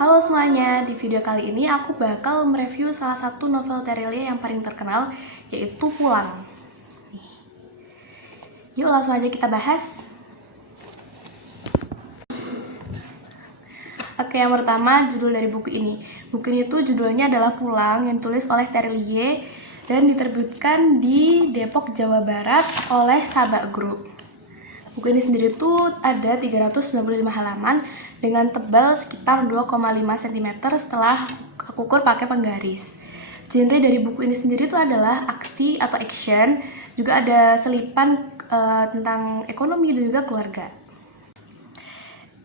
Halo semuanya, di video kali ini aku bakal mereview salah satu novel Terelia yang paling terkenal, yaitu Pulang. Yuk langsung aja kita bahas. Oke, yang pertama judul dari buku ini. Buku ini tuh judulnya adalah Pulang yang ditulis oleh Terelia dan diterbitkan di Depok, Jawa Barat oleh Sabak Group. Buku ini sendiri tuh ada 395 halaman dengan tebal sekitar 2,5 cm setelah aku ukur pakai penggaris. Genre dari buku ini sendiri tuh adalah aksi atau action, juga ada selipan tentang ekonomi dan juga keluarga.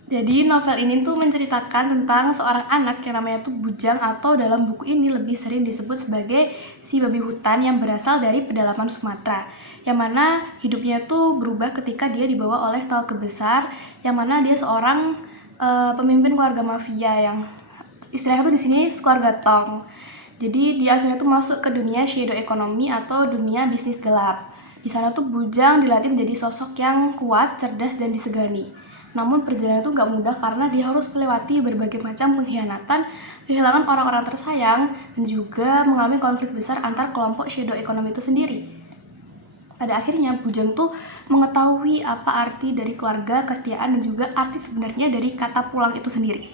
Jadi novel ini tuh menceritakan tentang seorang anak yang namanya tuh Bujang, atau dalam buku ini lebih sering disebut sebagai si babi hutan yang berasal dari pedalaman Sumatera, yang mana hidupnya tuh berubah ketika dia dibawa oleh Tauke Besar, yang mana dia seorang pemimpin keluarga mafia yang istilahnya tuh di sini keluarga Tong. Jadi dia akhirnya tuh masuk ke dunia shadow ekonomi atau dunia bisnis gelap. Di sana tuh Bujang dilatih menjadi sosok yang kuat, cerdas, dan disegani. Namun perjalanan itu gak mudah karena dia harus melewati berbagai macam pengkhianatan, kehilangan orang-orang tersayang, dan juga mengalami konflik besar antar kelompok shadow ekonomi itu sendiri. Pada akhirnya Bujang tuh mengetahui apa arti dari keluarga, kesetiaan, dan juga arti sebenarnya dari kata pulang itu sendiri.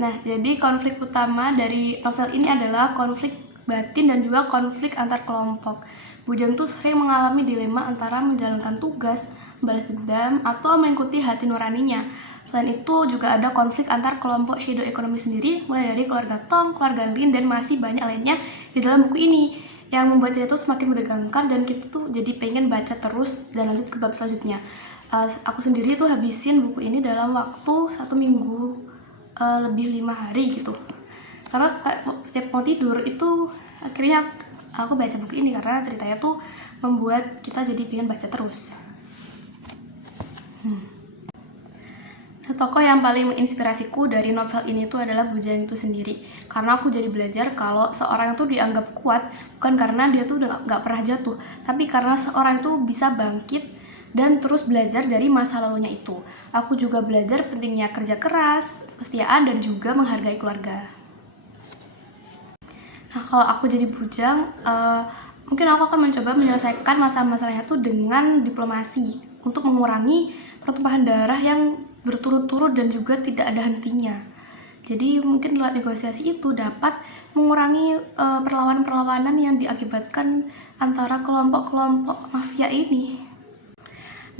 Nah, jadi konflik utama dari novel ini adalah konflik batin dan juga konflik antar kelompok. Bujang tuh sering mengalami dilema antara menjalankan tugas, balas dendam, atau mengikuti hati nuraninya. Selain itu juga ada konflik antar kelompok shadow ekonomi sendiri, mulai dari keluarga Tong, keluarga Lin, dan masih banyak lainnya di dalam buku ini, yang membuat cerita itu semakin menegangkan dan kita tuh jadi pengen baca terus dan lanjut ke bab selanjutnya. Aku sendiri tuh habisin buku ini dalam waktu 1 minggu lebih 5 hari gitu, karena setiap mau tidur itu akhirnya aku baca buku ini karena ceritanya tuh membuat kita jadi pengen baca terus. Nah, tokoh yang paling menginspirasiku dari novel ini tuh adalah Bujang itu sendiri, karena aku jadi belajar kalau seorang itu dianggap kuat bukan karena dia tuh udah gak pernah jatuh, tapi karena seorang itu bisa bangkit dan terus belajar dari masa lalunya itu. Aku juga belajar pentingnya kerja keras, kesetiaan, dan juga menghargai keluarga. Nah, kalau aku jadi Bujang, mungkin aku akan mencoba menyelesaikan masalah-masalahnya tuh dengan diplomasi untuk mengurangi pertumpahan darah yang berturut-turut dan juga tidak ada hentinya. Jadi mungkin lewat negosiasi itu dapat mengurangi perlawanan-perlawanan yang diakibatkan antara kelompok-kelompok mafia ini.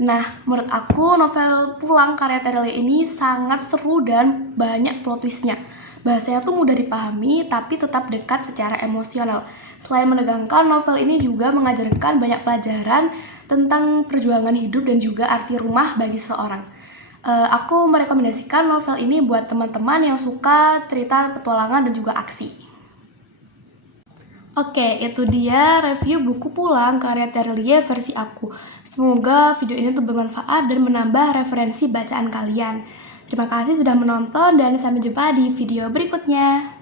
Nah, menurut aku novel Pulang karya Terelia ini sangat seru dan banyak plot twist-nya. Bahasanya tuh mudah dipahami tapi tetap dekat secara emosional. Selain menegangkan, novel ini juga mengajarkan banyak pelajaran tentang perjuangan hidup dan juga arti rumah bagi seseorang. Aku merekomendasikan novel ini buat teman-teman yang suka cerita petualangan dan juga aksi. Oke, itu dia review buku Pulang karya Terelia versi aku. Semoga video ini tuh bermanfaat dan menambah referensi bacaan kalian. Terima kasih sudah menonton dan sampai jumpa di video berikutnya.